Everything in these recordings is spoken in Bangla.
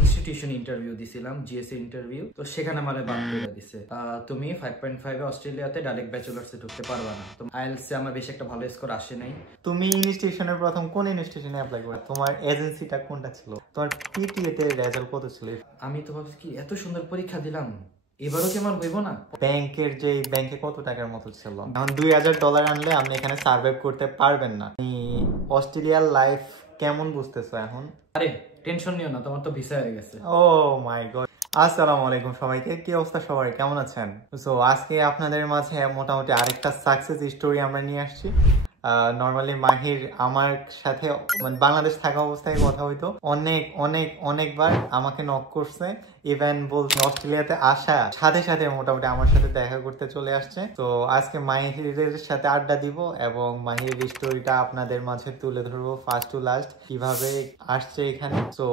ইনস্টিটিউশন ইন্টারভিউ দিছিলাম, জিএসসি ইন্টারভিউ। তো সেখানে আমারে বাদ করে দিছে, তুমি 5.5 এ অস্ট্রেলিয়াতে ডাইরেক্ট ব্যাচেলার্সে ঢুকতে পারবা না। তো আইএলটিএস এ আমার বেশি একটা ভালো স্কোর আসে নাই। তুমি ইনস্টিটিউশনের প্রথম কোন ইনস্টিটিউশনে অ্যাপ্লাই করবে? তোমার এজেন্সিটা কোনটা ছিল? তোমার পিটিএ তে রেজাল্ট কত ছিল? আমি তো ভাবছি কি এত সুন্দর পরীক্ষা দিলাম, এবারও কি আমার হইব না? ব্যাংকে কত টাকার মতো ছিল? এখন $2000 আনলে আপনি এখানে সার্ভাইভ করতে পারবেন না। অস্ট্রেলিয়ার লাইফ কেমন বুঝতেছো এখন? আরে টেনশন নিও না, তোমার তো ভিসা হয়ে গেছে। ও মাই গড। আসসালামু আলাইকুম সবাইকে, কি অবস্থা সবাই, কেমন আছেন? সো আজকে আপনাদের মাঝে মোটামুটি আরেকটা সাকসেস স্টোরি আমরা নিয়ে আসছি। নর্মালি মাহির আমার সাথে মানে বাংলাদেশ থাকা অবস্থায় কথা হইতো, অনেকবার আমাকে নক করছে, ইভেন বলছে অস্ট্রেলিয়াতে আসা সাথে সাথে মোটামুটি আমার সাথে দেখা করতে চলে আসছে। তো আজকে মাহিরের সাথে আড্ডা দিব এবং মাহির স্টোরিটা আপনাদের মাঝে তুলে ধরবো ফার্স্ট টু লাস্ট, কিভাবে আসছে এখানে। তো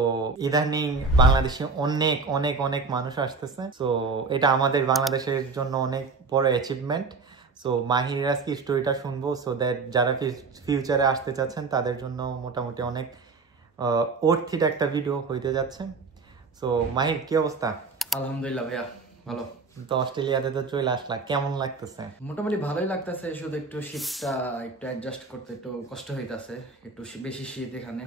ইদানিং বাংলাদেশে অনেক মানুষ আসতেছে, তো এটা আমাদের বাংলাদেশের জন্য অনেক বড় অ্যাচিভমেন্ট। সো মাহির আজকে স্টোরিটা শুনবো, সো দ্যাট যারা ফিউচারে আসতে চাচ্ছেন তাদের জন্য মোটামুটি অনেক অর্থিত একটা ভিডিও হইতে যাচ্ছে। সো মাহির, কি অবস্থা? আলহামদুলিল্লাহ ভাইয়া, ভালো। তো অস্ট্রেলিয়াতে তো চলে আসলা, কেমন লাগতেছে? মোটামুটি ভালোই লাগতেছে, শুধু একটু শীতটা একটু অ্যাডজাস্ট করতে একটু কষ্ট হইতাছে, একটু বেশি শীত এখানে।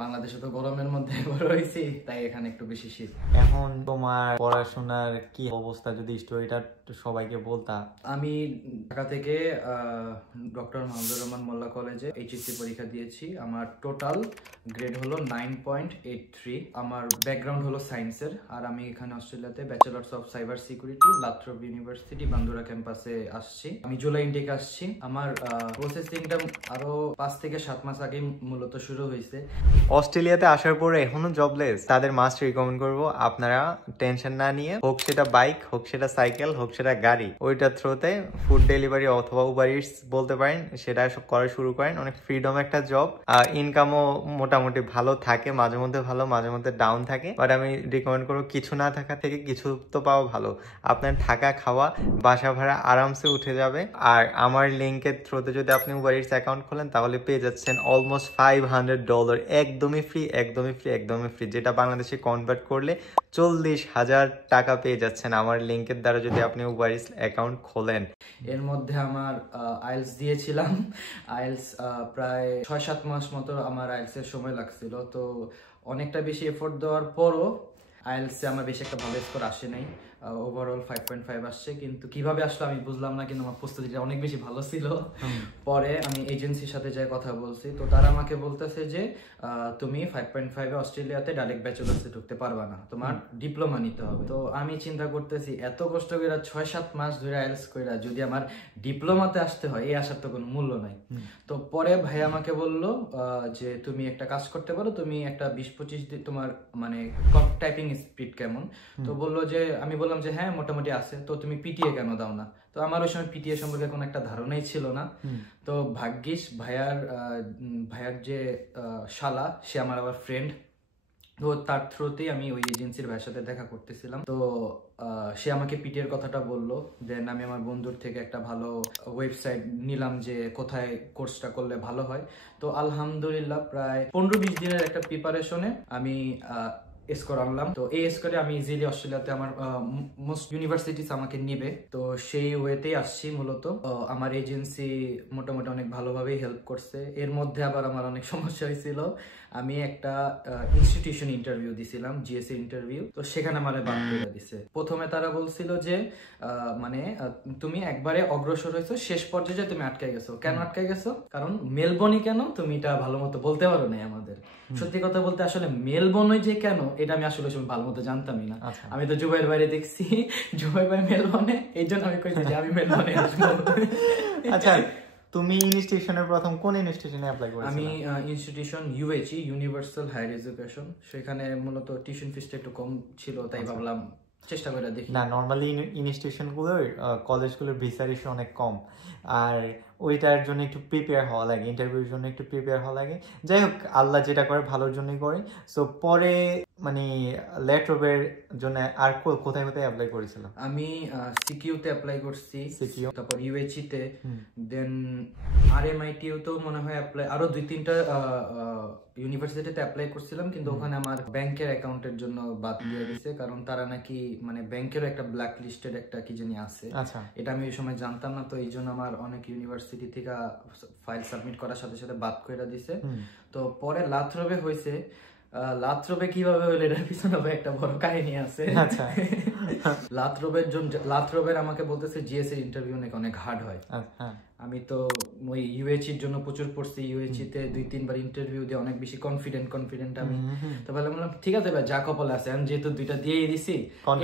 বাংলাদেশে তো গরমের মধ্যে বড় হয়েছি, তাই এখানে একটু বেশি শীত। এখন তোমার পড়াশোনার কি অবস্থা, যদি স্টোরিটা সবাইকে বলতা। আমি ঢাকা থেকে ডক্টর মাহমুদুর রহমান মোল্লা কলেজে এইচএসসি পরীক্ষা দিয়েছি। আমার টোটাল গ্রেড হলো 9.83। আমার ব্যাকগ্রাউন্ড হলো সায়েন্সের। আর আমি এখানে অস্ট্রেলিয়াতে bachelors of cyber security La Trobe university Bundoora ক্যাম্পাসে আসছি। আমি জুলাই ইনটেক আসছি। আমার প্রসেসিংটা আরো 5 থেকে 7 মাস আগে মূলত শুরু হয়েছে। অস্ট্রেলিয়াতে আসার পরে এখনো জবলেস, তাদের মাস্ট রিকমেন্ড করবো আপনারা টেনশন না নিয়ে, হোক সেটা বাইক, হোক সেটা সাইকেল, হোক সেটা গাড়ি, ওইটার থ্রুতে ফুড ডেলিভারি অথবা উবার ইটস বলতে পারেন, সেটা সব করা শুরু করেন। অনেক ফ্রিডম একটা জব, ইনকামও মোটামুটি ভালো থাকে, মাঝে মধ্যে ভালো, মাঝে মধ্যে ডাউন থাকে, বাট আমি রিকমেন্ড করবো কিছু না থাকা থেকে কিছু তো পাওয়া ভালো। আপনার থাকা খাওয়া বাসা ভাড়া আরামসে উঠে যাবে। আর আমার লিঙ্কের থ্রুতে যদি আপনি উবার ইটস অ্যাকাউন্ট খোলেন তাহলে পেয়ে যাচ্ছেন অলমোস্ট $500 একদমই ফ্রি, যেটা বাংলাদেশে কনভার্ট করলে 40,000 টাকা পেয়ে যাচ্ছেন আমার লিঙ্কের দ্বারা যদি আপনি উবার ইটস অ্যাকাউন্ট খোলেন। এর মধ্যে আমার আইএলটিএস দিয়েছিলাম। আইএলটিএস প্রায় 6-7 মাস মতো আমার আইএলটিএস এর সময় লাগছিল। তো অনেকটা বেশি এফোর্ট দেওয়ার পরও আইএলটিএস এ আমার বেশি একটা ভালো স্কোর আসে নাই। ওভারঅল 5.5 আসছে, কিন্তু কিভাবে আসলো আমি বুঝলাম না, কিন্তু আমার প্রস্তুতিটা অনেক বেশি ভালো ছিল। পরে আমি এজেন্সির সাথে যাই কথা বলছি, তো তারা আমাকে বলতেছে যে তুমি 5.5 এ অস্ট্রেলিয়াতে ডাইরেক্ট ব্যাচেলার্সে ঢুকতে পারবা না, তোমার ডিপ্লোমা নিতে হবে। তো আমি চিন্তা করতেছি এত কষ্ট করে 6-7 মাস ধরে আইএলটিএস কইরা যদি আমার ডিপ্লোমাতে আসতে হয়, এই আসার তো কোনো মূল্য নাই। তো পরে ভাই আমাকে বললো যে তুমি একটা কাজ করতে পারো, তুমি একটা 20-25 দিন তোমার মানে টাইপিং স্পিড কেমন। তো বললো যে, আমি বললাম যে হ্যাঁ মোটামুটি আছে, তো তুমি পিটিএ কেন দাও না? তো আমার ওই সময় পিটিএ সম্পর্কে কোনো একটা ধারণাই ছিল না। তো ভাগ্যিস ভাইয়ার যে শালা, সে আমার আবার ফ্রেন্ড, তো তার থ্রুতেই আমি ওই এজেন্সির ভাইয়ের সাথে দেখা করতেছিলাম। তো সে আমাকে পিটিএর কথাটা বললো। দেন আমি আমার বন্ধুর থেকে একটা ভালো ওয়েবসাইট নিলাম যে কোথায় কোর্সটা করলে ভালো হয়। তো আলহামদুলিল্লাহ প্রায় 15-20 দিনের একটা প্রিপারেশনে আমি স্কোর আনলাম। তো এই স্কোরে আমি ইজিলি অস্ট্রেলিয়াতে আমার মোস্ট ইউনিভার্সিটিস আমাকে নিবে। তো সেই ওয়েতেই আসছি মূলত। আমার এজেন্সি মোটামুটি অনেক ভালোভাবেই হেল্প করছে। এর মধ্যে আবার আমার অনেক সমস্যা হয়েছিল। আমি একটা ইনস্টিটিউশন ইন্টারভিউ দিছিলাম, জিএসসি ইন্টারভিউ। তো সেখানে আমার বাদ করে দিছে। প্রথমে তারা বলছিল যে মানে তুমি একবারে অগ্রসর হয়েছো, শেষ পর্যায়ে তুমি আটকে গেছো। কেন আটকে গেছো? কারণ মেলবোর্নই কেন, তুমি এটা ভালো মতো বলতে পারো নাই আমাদের। সত্যি কথা বলতে আসলে মেলবোর্নই যে কেন এটা আমি আসলে ভালো মতো জানতামই না। আমি তো জুবাইয়ের বাইরে দেখছি, জুবাই ভাই মেলবোর্নে, এই জন্য আমি কইছি যে আমি মেলবোর্নে আসবো। আচ্ছা, তুমি ইনস্টিটিউশনের প্রথম কোন ইনস্টিটিউশনে অ্যাপ্লাই করেছিলে? আমি ইনস্টিটিউশন ইউএইচই, ইউনিভার্সাল হায়ার এডুকেশন। সেখানে মূলত টিউশন ফিসটা একটু কম ছিল, তাই ভাবলাম চেষ্টা করে দেখি। না, নর্মালি ইনস্টিটিউশনগুলোর কলেজগুলোর ভিসার ইস্যু অনেক কম, আর ওইটার জন্য একটু প্রিপেয়ার হওয়া লাগে, ইন্টারভিউর জন্য একটু প্রিপেয়ার হওয়া লাগে। যাই হোক, আল্লাহ যেটা করে ভালোর জন্যই করে। সো পরে মানে ল্যাট্রোবের জন্য আর কোথায় কোথায় অ্যাপ্লাই করেছিল? আমি সিকিউতে অ্যাপ্লাই করছি, সিকিউ, তারপর ইউএইচই তে, দেন আরএমআইটিও তো মনে হয় অ্যাপ্লাই, আরো 2-3টা ইউনিভার্সিটিতে অ্যাপ্লাই করছিলাম, কিন্তু ওখানে আমার ব্যাংকের অ্যাকাউন্টের জন্য বাদ দিয়ে দিয়েছে, কারণ তারা নাকি মানে ব্যাংকেরও একটা ব্ল্যাক লিস্টেড একটা কি জানি আছে। আচ্ছা, এটা আমি ওই সময় জানতাম না, তো এই জন্য আমার অনেক ইউনিভার্সিটি থেকে ফাইল সাবমিট করার সাথে সাথে বাদ করে দিছে। তো পরে লাথ্রবে হয়েছে। লাথ্রবে কিভাবে হইলো এটার পিছনে একটা বড় কাহিনী আছে। আচ্ছা। লাথ্রবের আমাকে বলতেছে জিএস এর ইন্টারভিউ নাকি অনেক হার্ড হয়। আমি তো ওই ইউএইচির জন্য প্রচুর পড়ছি, ইউএইচি তে 2-3 বার ইন্টারভিউ দিয়ে অনেক বেশি কনফিডেন্ট আমি। তো বললাম ঠিক আছে ভাই, যা কপালে আছে, আমি যেহেতু 2টা দিয়েই দিছি,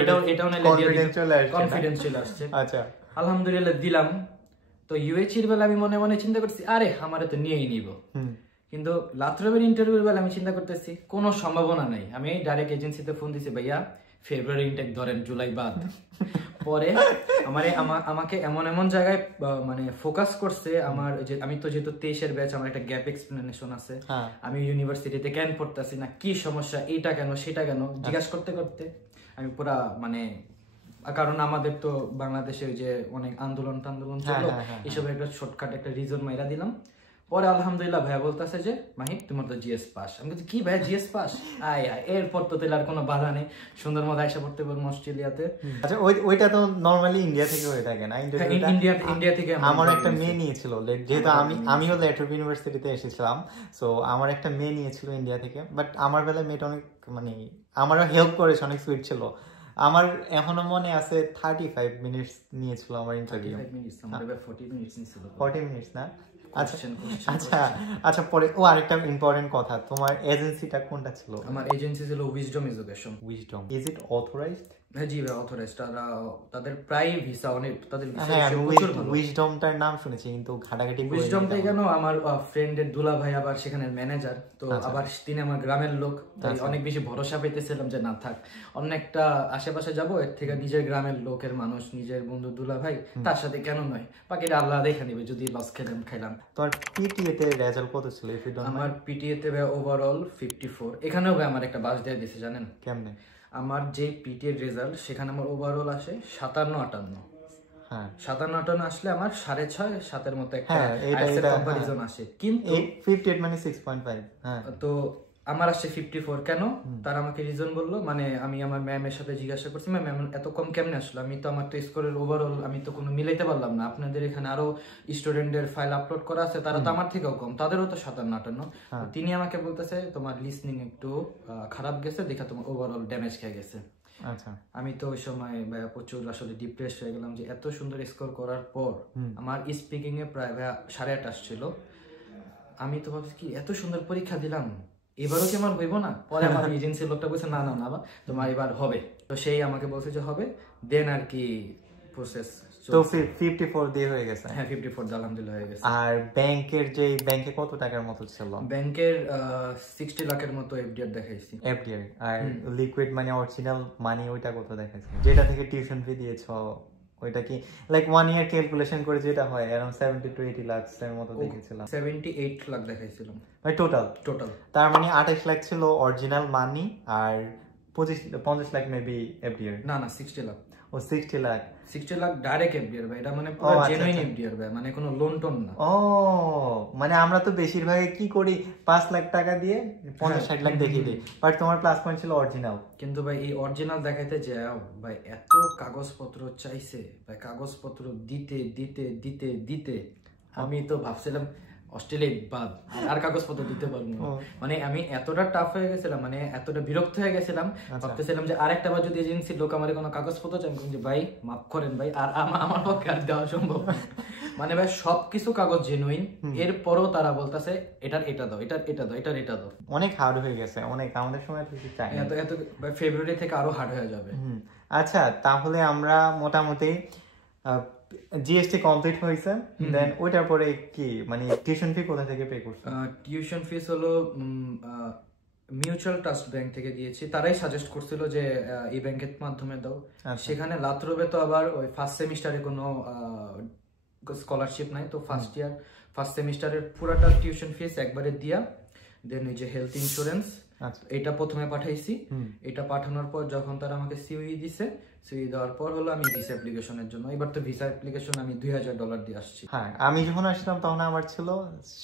এটাও নাইলে কনফিডেন্স চলে আসছে। আচ্ছা, আলহামদুলিল্লাহ দিলাম। তো ইউএইচির বেলা আমি মনে মনে চিন্তা করছি, আরে আমারে তো নিয়েই নিব। কিন্তু লাথ্রবের ইন্টারভিউর বেলা আমি চিন্তা করতেছি কোনো সম্ভাবনা নাই। আমি ডাইরেক্ট এজেন্সিতে ফোন দিছি, ভাইয়া ফেব্রুয়ারি ইনটেক ধরেন, জুলাই বাদ। পরে আমাকে এমন জায়গায় মানে ফোকাস করছে আমার, যে আমি তো যেহেতু 23-এর ব্যাচ, আমার একটা গ্যাপ এক্সপ্লেনেশন আছে, আমি ইউনিভার্সিটিতে কেন পড়তেছি না, কি সমস্যা, এইটা কেন সেটা কেন জিজ্ঞাসা করতে করতে আমি পুরা মানে, কারণ আমাদের তো বাংলাদেশে ওই যে অনেক আন্দোলন চলো, এসব একটা শর্টকাট একটা রিজন মাইরা দিলাম। পরে আলহামদুলিল্লাহ ভাইয়া বলতেছে যে মাহি তোমার তো জিএস পাস। আমি বলছি কি ভাইয়া জিএস পাস? আয় এরপর তো তাহলে আর কোনো বাধা নেই, সুন্দর মতো আইসা পড়তে পারবো অস্ট্রেলিয়াতে। আচ্ছা, ওইটা তো নরমালি ইন্ডিয়া থেকে হয়ে থাকে না? ইন্ডিয়া থেকে আমার একটা মেয়ে নিয়েছিল, যেহেতু আমিও ল্যাট্রোব ইউনিভার্সিটিতে এসেছিলাম, সো আমার একটা মেয়ে নিয়েছিল ইন্ডিয়া থেকে। বাট আমার বেলায় মেয়েটা অনেক মানে আমারও হেল্প করেছে, অনেক সুইট ছিল। আমার এখনো মনে আছে 35 মিনিটস নিয়েছিল আমার ইন্টারভিউ। 40 মিনিটস না? আচ্ছা, পরে আরেকটা ইম্পর্টেন্ট কথা, তোমার এজেন্সিটা কোনটা ছিল? আমার এজেন্সি ছিল wisdom education. Wisdom, is it authorised? হ্যাঁ জি ভাই, অথরাইজড। তাদের প্রায় ভিসা অনেক, তাদের ভিসা উইজডমটার নাম শুনেছি, কিন্তু ঘাটাঘাটি উইজডমটা কেন, আমার ফ্রেন্ডের দুলা ভাই আবার সেখানে ম্যানেজার, তো আবার তিনি আমার গ্রামের লোক, তাই অনেক বেশি ভরসা পেতেছিলাম যে না থাক, অন্য একটা আশেপাশে যাবো, এর থেকে নিজের গ্রামের লোকের মানুষ, নিজের বন্ধু দুলা ভাই, তার সাথে কেন নয়, বাকিটা আল্লাহ দেখে নিবে, যদি লস খাইলাম। তোমার পিটিএ তে রেজাল্ট কত ছিল? আমার পিটিএ তে ওভারঅল 54। এখানেও ভাই আমার একটা বাস দিয়ে দিছে, জানেন কেমনে? আমার যে পিটিএর রেজাল্ট, সেখানে আমার ওভারঅল আসে 57-58। 57-58 আসলে আমার 6.5 7-এর মতো একটা কম্পারিজন আসে, কিন্তু 58 মানে 6.5। তো আমার আসছে 54। কেন? তারা আমাকে রিজন বললো, মানে আমি আমার ম্যামের সাথে জিজ্ঞাসা করছি, ম্যাম এত কম কেমনে আসলো? আমি তো আমার তো স্কোরের ওভারঅল আমি তো কোনো মিলাইতে পারলাম না, আপনাদের এখানে আরো স্টুডেন্টদের ফাইল আপলোড করা আছে, তারা তো আমার থেকেও কম, তাদেরও তো 57-58। তিনি আমাকে বলতেছে তোমার লিসনিং একটু খারাপ গেছে, দেখা তোমার ওভারঅল ড্যামেজ খেয়ে গেছে। আচ্ছা, আমি তো ওই সময় প্রচুর আসলে ডিপ্রেস হয়ে গেলাম যে এত সুন্দর স্কোর করার পর আমার স্পিকিং এ প্রায় 8.5 আসছিল। আমি তো ভাবছি কি এত সুন্দর পরীক্ষা দিলাম, এবারও কি আমার হইব না? পরে আমার এজেন্সির লোকটা বলছে না তোমার এবার হবে। তো সেই আমাকে বলছে যে হবে, দেন আর কি প্রসেস। তো 54 দিয়ে হয়ে গেছে? হ্যাঁ, 54 দিয়ে আলহামদুলিল্লাহ হয়ে গেছে। আর ব্যাংকে কত টাকার মতো ছিল? ব্যাংকের 60 লাখের মতো এফডিআর দেখাইছি। এফডিআর আর লিকুইড মানে অরিজিনাল মানি ওইটা কত দেখাইছে? যেটা থেকে টিউশন ফি দিয়েছো ওইটা কি লাইক 1 ইয়ার ক্যালকুলেশন করে যেটা হয় अराउंड 70 to 80 লাখ এর মতো দেখেছিলাম। 78 লাখ দেখাইছিলাম ভাই টোটাল। তার মানে 28 লাখ ছিল অরিজিনাল মানি আর 50 লাখ মেবি এফডিআর। না 60 লাখ। ও 60 লাখ ডাইরেক্ট এফডিআর ভাই, এটা মানে পুরো জেনুইন এফডিআর ভাই, মানে কোনো লোন টোন না। ও মানে আমরা তো বেশিরভাগ কি করি 5 লাখ টাকা দিয়ে 50-60 লাখ দেখিয়ে দিই, বাট তোমার প্লাস পয়েন্ট ছিল অরিজিনাল। কিন্তু ভাই এই অরিজিনাল দেখাইতে যাও ভাই এত কাগজপত্র চাইছে ভাই, কাগজপত্র দিতে দিতে দিতে দিতে আমি তো ভাবছিলাম অস্ট্রেলিয়া বাদ, আর কাগজপত্র দিতে পারবো না। মানে আমি এতটা টাফ হয়ে গেছিলাম, মানে এতটা বিরক্ত হয়ে গেছিলাম, ভাবতেছিলাম যে আরেকটা বার যদি এজেন্সির লোক আমার কোনো কাগজপত্র চাই, যে ভাই মাফ করেন ভাই, আর আমার পক্ষে আর দেওয়া সম্ভব না। মানে ভাই সবকিছু কাগজ জেনুইন, এরপরও তারা বলতেছে এটার এটা দাও, এটার এটা দাও, এটার এটা দাও। অনেক হার্ড হয়ে গেছে, অনেক আমাদের সময় তো চাই এত ফেব্রুয়ারি থেকে আরো হার্ড হয়ে যাবে। আচ্ছা, তাহলে আমরা মোটামুটি জিএসটি কমপ্লিট হয়েছে, দেন ওইটার পরে কি মানে টিউশন ফি কোথা থেকে পে করছো? টিউশন ফিস হলো মিউচুয়াল ট্রাস্ট ব্যাংক থেকে দিয়েছি, তারাই সাজেস্ট করছিল যে এই ব্যাংকের মাধ্যমে দাও। সেখানে লাথ্রোবে তো আবার ওই ফার্স্ট সেমিস্টারে কোনো স্কলারশিপ নাই, তো ফার্স্ট সেমিস্টারের পুরাটা টিউশন ফিস একবারে দিয়া, দেন এই যে হেলথ ইন্স্যুরেন্স আচ্ছা এটা প্রথমে পাঠাইছি। এটা পাঠানোর পর যখন তারা আমাকে সিওই দিছে, সিওই দেওয়ার পর হলো আমি ভিসা অ্যাপ্লিকেশনের জন্য, এবার তো ভিসা অ্যাপ্লিকেশন আমি $2000 দিয়ে আসছি। হ্যাঁ আমি যখন আসলাম তখন আমার ছিল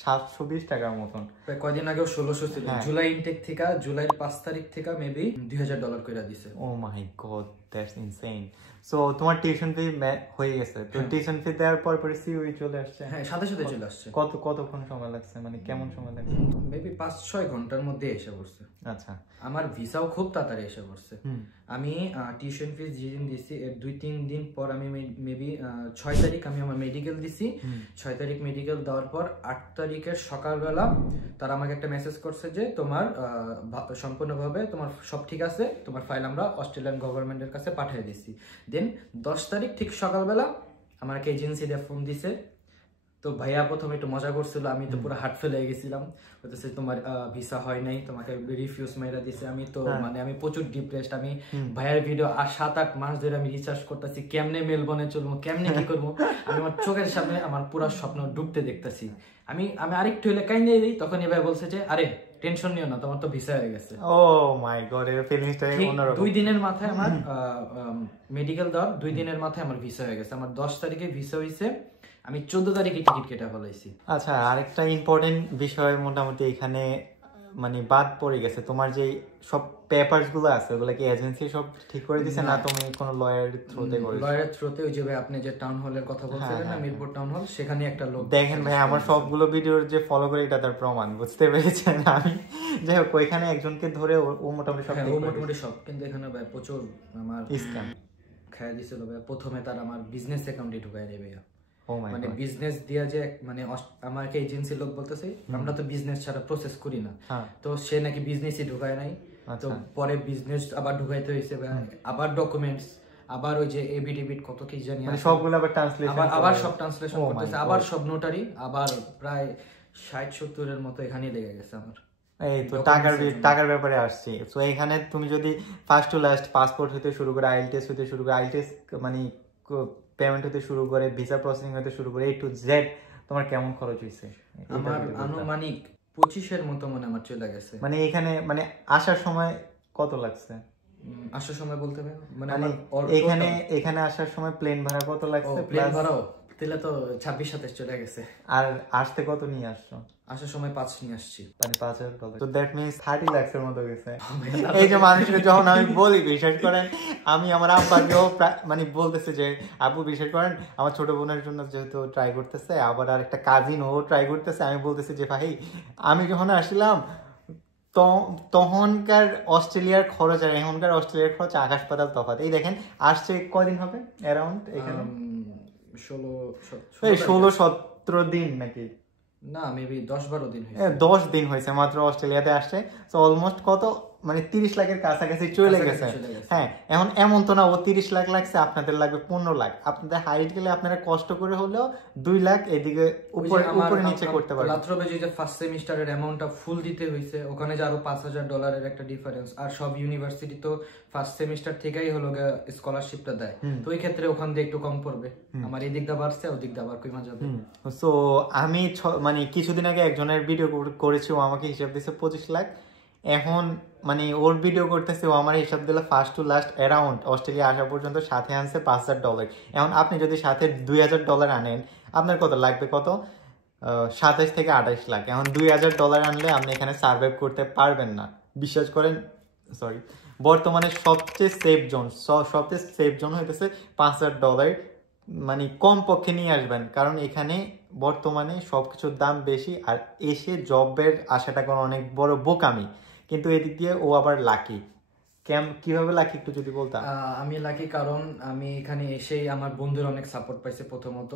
720 টাকার মতন, প্রায় কয়দিন আগেও 1600 ছিল। জুলাই ইনটেক থেকে জুলাইয়ের 5 তারিখ থেকে মেবি $2000 করে দিছে। ও মাই গড, দ্যাটস ইনসেইন। সো তোমার টিউশন ফি হয়ে গেছে, তো টিউশন ফি দেওয়ার পর পরে সিওই চলে আসছে? হ্যাঁ, সাথে সাথে চলে আসছে। কতক্ষণ সময় লাগছে, মানে কেমন সময় লাগছে? মেবি 5-6 ঘন্টার মধ্যে এসে পড়ছে। আচ্ছা, আমার ভিসাও খুব তাড়াতাড়ি এসে পড়ছে। আমি টিউশন ফিস যেদিন দিছি এর 2-3 দিন পর আমি মেবি 6 তারিখ আমি আমার মেডিকেল দিছি। 6 তারিখ মেডিকেল দেওয়ার পর 8 তারিখের সকালবেলা তারা আমাকে একটা মেসেজ করছে যে তোমার সম্পূর্ণভাবে তোমার সব ঠিক আছে, তোমার ফাইল আমরা অস্ট্রেলিয়ান গভর্নমেন্টের কাছে পাঠিয়ে দিছি। দেন 10 তারিখ ঠিক সকালবেলা আমাকে এজেন্সি দিয়ে ফোন দিছে। তো ভাইয়া প্রথমে একটু মজা করছিল, আমি তো পুরো হার্ট ফেল হয়ে গেছিলাম, বলতেছে তোমার ভিসা হয় নাই, তোমাকে রিফিউজ মেরা দিছে। আমি তো মানে আমি প্রচুর ডিপ্রেসড। আমি ভাইয়ার ভিডিও 7-8 মাস ধরে আমি রিসার্চ করতেছি কেমনে মেলবর্নে চলবো, কেমনে কি করবো। আমি আমার চোখের সামনে আমার পুরো স্বপ্ন ডুবতে দেখতেছি। আমি আরেকটু হলে কাইন্দে দিই, তখন এবার বলছে যে আরে টেনশন নিও না, তোমার তো ভিসা হয়ে গেছে। ও মাই গড, এর ফিলিংসটা অন্যরকম। 2 দিনের মাথায় আমার মেডিকেল দেওয়ার 2 দিনের মাথায় আমার ভিসা হয়ে গেছে। আমার 10 তারিখে ভিসা হইছে, আমি 14 তারিখে টিকিট কেটে ফেলাইছি। আচ্ছা, আরেকটা ইম্পর্টেন্ট বিষয় মোটামুটি এখানে মানে বাদ পড়ে গেছে, তোমার যে সব পেপারস গুলো আছে ওগুলো কি এজেন্সি সব ঠিক করে দিছে না তুমি কোনো লয়ার থ্রুতে করেছো? লয়ারের থ্রুতে, ওই যে ভাই আপনি যে টাউন হলের কথা বলছিলেন না, মিরপুর টাউন হল, সেখানে একটা লোক। দেখেন ভাই, আমার সবগুলো ভিডিওর যে ফলো করে এটা তার প্রমাণ, বুঝতে পেরেছেন? আমি যাই হোক ওইখানে একজনকে ধরে ও মোটামুটি সব ঠিক করে দিছে। সব, কিন্তু এখানে ভাই প্রচুর আমার স্ক্যাম খায় দিছিল ভাই। প্রথমে তার আমার বিজনেস অ্যাকাউন্টে ঢুকায় দেবে, মানে বিজনেস দিয়া যে মানে আমাকে এজেন্সি লোক বলতেছে আমরা তো বিজনেস ছাড়া প্রসেস করি না, তো সে নাকি বিজনেসই ঢুকায় নাই। তো পরে বিজনেস আবার ঢুকাইতে হয়েছে, আবার ডকুমেন্টস, আবার ওই যে এবিডিবিট কত কি জানি সবগুলো আবার ট্রান্সলেশন, আবার সব ট্রান্সলেশন করতেছে, আবার সব নোটারি, আবার প্রায় 60-70 এর মতো এখানেই লেগে গেছে আমার। এই তো টাকার ব্যাপারে আসছি। তো এখানে তুমি যদি ফার্স্ট টু লাস্ট পাসপোর্ট হতে শুরু করে আইএলটিএস হতে শুরু করে আইএলটিএস মানে পেমেন্ট হতে শুরু করে ভিসা প্রসেসিং হতে শুরু করে A to Z তোমার কেমন খরচ হয়েছে? আমার আনুমানিক 25 মতো মনে আমার চলে গেছে। মানে এখানে মানে আসার সময় কত লাগছে? আসার সময় বলতে হবে মানে এখানে আসার সময় প্লেন ভাড়া কত লাগছে? প্লেন ভাড়াও তাহলে তো 26-27 চলে গেছে। আর আসতে কত নিয়ে আসছো? আসার সময় 5 নিয়ে আসছি, মানে $5,000। তো দ্যাট মিন্স 30 লাখের মতো গেছে। এই যে মানুষকে যখন আমি বলি বিশ্বাস করেন, আমি আমার আব্বাকেও মানে বলতেছে যে আব্বু বিশ্বাস করেন আমার ছোট বোনের জন্য যেহেতু ট্রাই করতেছে, আবার আর একটা কাজিন ও ট্রাই করতেছে, আমি বলতেছি যে ভাই আমি যখন আসলাম তখনকার অস্ট্রেলিয়ার খরচ আর এখনকার অস্ট্রেলিয়ার খরচ আকাশ পাতাল তফাৎ। এই দেখেন আসছে কয়দিন হবে অ্যারাউন্ড এখানে? 16-17 দিন নাকি না, মেবি 10-12 দিন হয়েছে। 10 দিন হয়েছে মাত্র অস্ট্রেলিয়াতে আসছে। তো অলমোস্ট কত মানে 30 লাখের কাছাকাছি চলে গেছে। হ্যাঁ, এখন এমন তো না ও 30 লাখ লাগছে, আপনাদের লাগবে 15 লাখ। আপনাদের হাইট গেলে আপনারা কষ্ট করে হলেও 2 লাখ এদিকে উপরে নিচে করতে পারবেন। লাত্রবে যে ফার্স্ট সেমিস্টারের অ্যামাউন্টটা ফুল দিতে হয়েছে, ওখানে যে আরো $5,000 একটা ডিফারেন্স। আর সব ইউনিভার্সিটি তো ফার্স্ট সেমিস্টার থেকেই হলো স্কলারশিপটা দেয়, তো ওই ক্ষেত্রে ওখান দিয়ে একটু কম পড়বে। আমার এই দিকটা বাড়ছে, ওই দিকটা আবার কমা যাবে। সো আমি মানে কিছুদিন আগে একজনের ভিডিও করেছি, ও আমাকে হিসাব দিয়েছে 25 লাখ। এখন মানে ওর ভিডিও করতেছে, ও আমার হিসাব দিলে first to last around Australia আসা পর্যন্ত সাথে আনছে $5,000। এখন আপনি যদি সাথে $2,000 আনেন, আপনার কত লাগবে? কত 27 থেকে 28 লাখ। এখন $2,000 আনলে আপনি এখানে সার্ভাইভ করতে পারবেন না, বিশ্বাস করেন। সরি, বর্তমানে সবচেয়ে সেফ জোন হইতেছে $5,000 মানে কম পক্ষে নিয়ে আসবেন, কারণ এখানে বর্তমানে সবকিছুর দাম বেশি। আর এসে জবের আশাটা কোনো অনেক বড় বোকামি, কিন্তু এদিক দিয়ে ও আবার লাকি। কিভাবে লাকি একটু যদি বলতাম? আমি লাকি কারণ আমি এখানে এসেই আমার বন্ধুর অনেক সাপোর্ট পাইছে। প্রথমত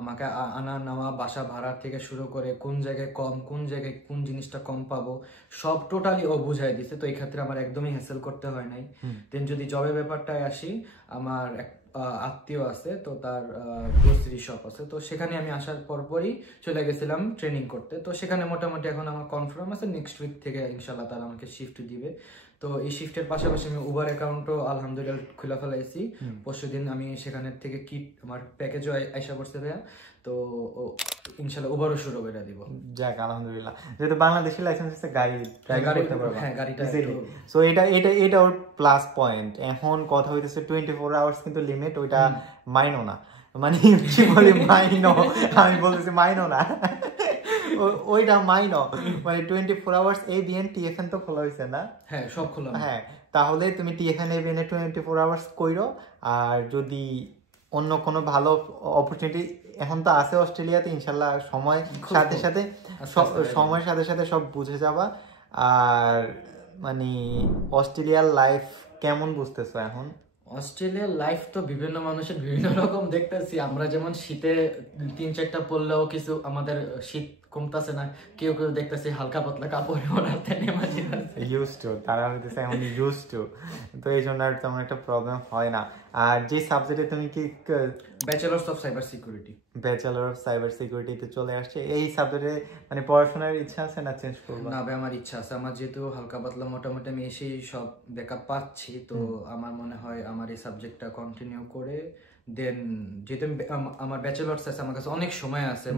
আমাকে আনা নেওয়া, বাসা ভাড়া থেকে শুরু করে কোন জায়গায় কম, কোন জায়গায় কোন জিনিসটা কম পাবো, সব টোটালি ও বুঝাই দিছে। তো এই ক্ষেত্রে আমার একদমই হ্যাসেল করতে হয় নাই। দেন যদি জবের ব্যাপারটায় আসি, আমার আত্মীয় আছে, তো তার গ্রোসারি শপ আছে, তো সেখানে আমি আসার পরপরই চলে গেছিলাম ট্রেনিং করতে। তো সেখানে মোটামুটি এখন আমার কনফার্ম আছে নেক্সট উইক থেকে ইনশাল্লাহ তারা আমাকে শিফট দিবে। তো এই শিফটের পাশাপাশি আমি উবার অ্যাকাউন্টও আলহামদুলিল্লাহ খুলে ফেলাইছি। পরশুদিন আমি সেখানের থেকে কিট আমার প্যাকেজও আইসা পড়ছে ভাইয়া। তো ইনশাআল্লাহ উবারও শুরু করে দিব। যাক আলহামদুলিল্লাহ, যেহেতু বাংলাদেশি লাইসেন্স আছে গাড়ি ড্রাইভিং করতে পারবা। হ্যাঁ গাড়িটা সো এটা ওর প্লাস পয়েন্ট। এখন কথা হইতেছে 24 আওয়ার্স কিন্তু লিমিট, ওইটা মাইনো না, মানে কি বলি মাইনো, আমি বলতেছি মাইনো না, ওইটা মাইনো, মানে 24 আওয়ার্স এবিএন টিএফএন তো খোলা হয়েছে না? হ্যাঁ সব খোলা। হ্যাঁ তাহলে তুমি টিএফএন এবিএন 24 আওয়ার্স কইরো। আর যদি অন্য কোনো ভালো অপরচুনিটি, এখন তো আছে অস্ট্রেলিয়াতে, ইনশাল্লাহ সময়ের সাথে সাথে সব বুঝে যাবা। আর মানে অস্ট্রেলিয়ার লাইফ কেমন বুঝতেছো এখন? অস্ট্রেলিয়ার লাইফ তো বিভিন্ন মানুষের বিভিন্ন রকম দেখতেছি। আমরা যেমন শীতে 3-4টা পরলেও কিছু আমাদের শীত কমতেছে না, কেউ কেউ দেখতেছি হালকা পাতলা কাপড় পরাতে নেমে যাচ্ছে, ইউজ টু, তারা হইতেছে এখন ইউজ টু, তো এই জন্য আর তেমন একটা প্রবলেম হয় না। আর যে সাবজেক্টে তুমি কি bachelors of cyber security, bachelor of cyber সিকিউরিটিতে চলে আসছে, এই সাবজেক্টে মানে পড়াশোনার ইচ্ছা আছে না চেঞ্জ করবো? না ভাই আমার ইচ্ছা আছে, আমার যেহেতু হালকা পাতলা মোটামুটি আমি এসেই সব ব্যাকআপ পাচ্ছি, তো আমার মনে হয় আমার এই সাবজেক্টটা কন্টিনিউ করে দেন, যেহেতু আমার ব্যাচেলার্স আছে, আমার কাছে অনেক সময় আছে,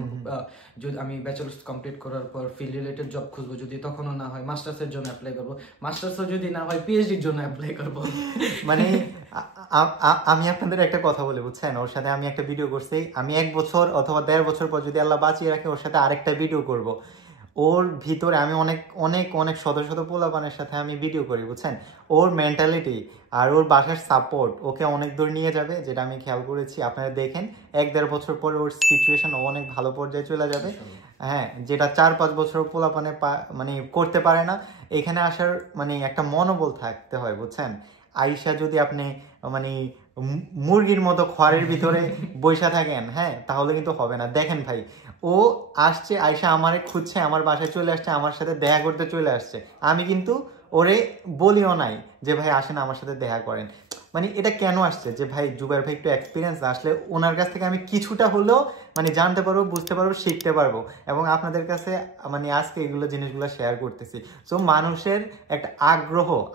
যদি আমি ব্যাচেলার্স কমপ্লিট করার পর ফিল্ড রিলেটেড জব খুঁজবো, যদি তখনও না হয় মাস্টার্সের জন্য অ্যাপ্লাই করবো, মাস্টার্সও যদি না হয় পিএইচডির জন্য অ্যাপ্লাই করবো। মানে আমি আপনাদের একটা কথা বলে, বুঝছেন, ওর সাথে আমি একটা ভিডিও করছি, আমি 1 বছর অথবা 1.5 বছর পর যদি আল্লাহ বাঁচিয়ে রাখে ওর সাথে আরেকটা ভিডিও করব। ওর ভিতরে আমি অনেক অনেক অনেক শত শত পোলাপানের সাথে আমি ভিডিও করি, বুঝছেন, ওর মেন্টালিটি আর ওর বাসার সাপোর্ট ওকে অনেক দূর নিয়ে যাবে, যেটা আমি খেয়াল করেছি। আপনারা দেখেন 1-1.5 বছর পরে ওর সিচুয়েশন অনেক ভালো পর্যায়ে চলে যাবে। হ্যাঁ, যেটা 4-5 বছর পোলাপানে মানে করতে পারে না। এখানে আসার মানে একটা মনোবল থাকতে হয়, বুঝছেন। আইসা যদি আপনি মানে মুরগির মতো খড়ের ভিতরে বৈশা থাকেন, হ্যাঁ, তাহলে কিন্তু হবে না। দেখেন ভাই, ও আসছে, আইসা আমারে খুঁজছে, আমার বাসায় চলে আসছে, আমার সাথে দেখা করতে চলে আসছে। আমি কিন্তু ওরে বলিও নাই যে ভাই আসেন আমার সাথে দেখা করেন। মানে এটা কেন আসছে যে ভাই জুবাইর ভাই একটু এক্সপিরিয়েন্স আসলে ওনার কাছ থেকে আমি কিছুটা হলেও মানে জানতে পারবো, বুঝতে পারবো, শিখতে পারবো, এবং আপনাদের কাছে মানে আজকে এগুলো জিনিসগুলো শেয়ার করতেছি। সো মানুষের একটা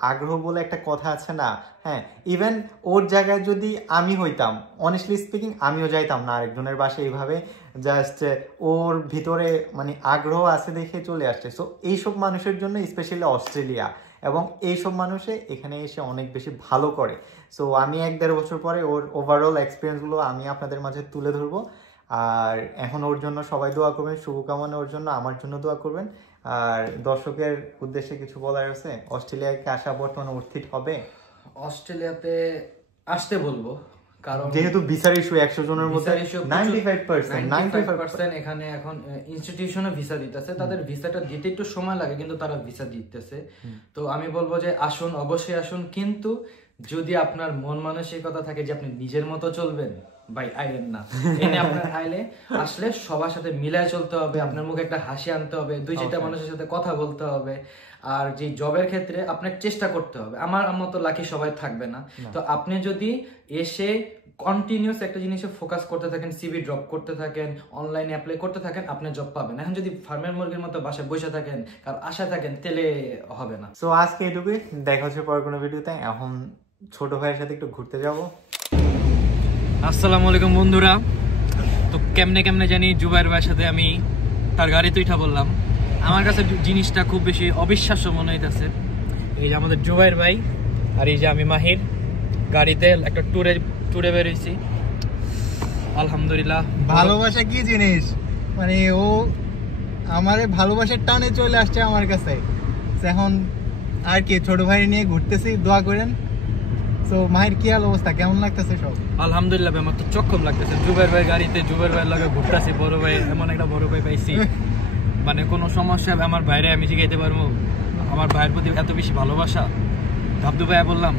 আগ্রহ বলে একটা কথা আছে না? হ্যাঁ, ইভেন ওর জায়গায় যদি আমি হইতাম, অনেস্টলি স্পিকিং আমিও যাইতাম না আরেকজনের বাসায় এইভাবে, জাস্ট ওর ভিতরে মানে আগ্রহ আছে দেখে চলে আসছে। সো এইসব মানুষের জন্য স্পেশালি অস্ট্রেলিয়া, এবং এইসব মানুষে এখানে এসে অনেক বেশি ভালো করে। সো আমি 1-1.5 বছর পরে ওর ওভারঅল এক্সপিরিয়েন্সগুলো আমি আপনাদের মাঝে তুলে ধরবো। আর এখন ওর জন্য সবাই দোয়া করবেন, শুভকামনা ওর জন্য, আমার জন্য দোয়া করবেন। আর দর্শকের উদ্দেশ্যে কিছু বলার আছে? অস্ট্রেলিয়ায় আসা বর্তমানে অর্থিত হবে? অস্ট্রেলিয়াতে আসতে বলবো, কারণ যেহেতু ভিসার ইস্যু 100 জনের মধ্যে 95% এখানে এখন ইনস্টিটিউশনে ভিসা দিতেছে, তাদের ভিসাটা দিতে একটু সময় লাগে, কিন্তু তারা ভিসা দিতেছে। তো আমি বলবো যে আসুন, অবশ্যই আসুন, কিন্তু যদি আপনার মন মানসিকতা থাকে যে আপনি নিজের মতো চলবেন, ভাই আইলেন না। এনে আপনার আসলে সবার সাথে মিলায় চলতে হবে, আপনার মুখে একটা হাসি আনতে হবে, 2-4টা মানুষের সাথে কথা বলতে হবে। আর যে জবের ক্ষেত্রে আপনার চেষ্টা করতে হবে, আমার মতো লাকি সবাই থাকবে না। তো আপনি যদি এসে কন্টিনিউস একটা জিনিসে ফোকাস করতে থাকেন, সিভি ড্রপ করতে থাকেন, অনলাইনে অ্যাপ্লাই করতে থাকেন, আপনি জব পাবেন। এখন যদি ফার্মের মুরগির মতো বাসায় বসে থাকেন আর আশা থাকেন, তাহলে হবে না। সো আজকে এটুকুই, দেখা হচ্ছে পরের কোনো ভিডিওতে। এখন ছোট ভাইয়ের সাথে একটু ঘুরতে যাব। আসসালামু আলাইকুম বন্ধুরা। তো কেমনে জানি জুবাইর ভাইয়ের সাথে আমি তার গাড়িতে উঠা বললাম। আমার কাছে জিনিসটা খুব বেশি অবিশ্বাস্য মনে হইতেছে। এই যে আমাদের জুবাইর ভাই আর এই যে আমি মাহির গাড়িতে একটা ট্যুরে বেরোইছি। আলহামদুলিল্লাহ। ভালোবাসা কি জিনিস, মানে ও আমারে ভালোবাসার টানে চলে আসছে আমার কাছে। এখন আর কি ছোট ভাই নিয়ে ঘুরতেছি, দোয়া করেন। তো মাহির কি হাল অবস্থা, কেমন লাগতেছে সব? আলহামদুলিল্লাহ, আমার তো চক্ষম লাগতেছে। জুবাইর ভাই গাড়িতে, জুবাইর ভাইয়ের লগে ঘুরতেছি। বড় ভাই, এমন একটা বড় ভাই পাইছি, মানে কোনো সমস্যা আমার ভাইরে আমি শিখাইতে পারবো। আমার ভাইয়ের প্রতি এত বেশি ভালোবাসা, ধাবদু ভাইয়া বললাম।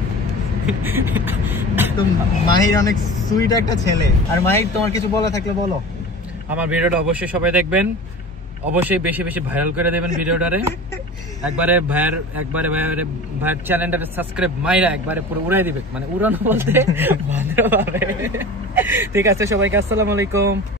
তো মাহির অনেক সুইট একটা ছেলে। আর মাহির, তোমার কিছু বলা থাকলে বলো। আমার ভিডিওটা অবশ্যই সবাই দেখবেন, অবশ্যই বেশি বেশি ভাইরাল করে দেবেন ভিডিওটারে। একবারে ভাইয়ের চ্যানেলটারে সাবস্ক্রাইব মাইরা একবারে পুরো উড়াই দিবে, মানে উড়ানো বলতে ভালোভাবে। ঠিক আছে সবাইকে আসসালামু আলাইকুম।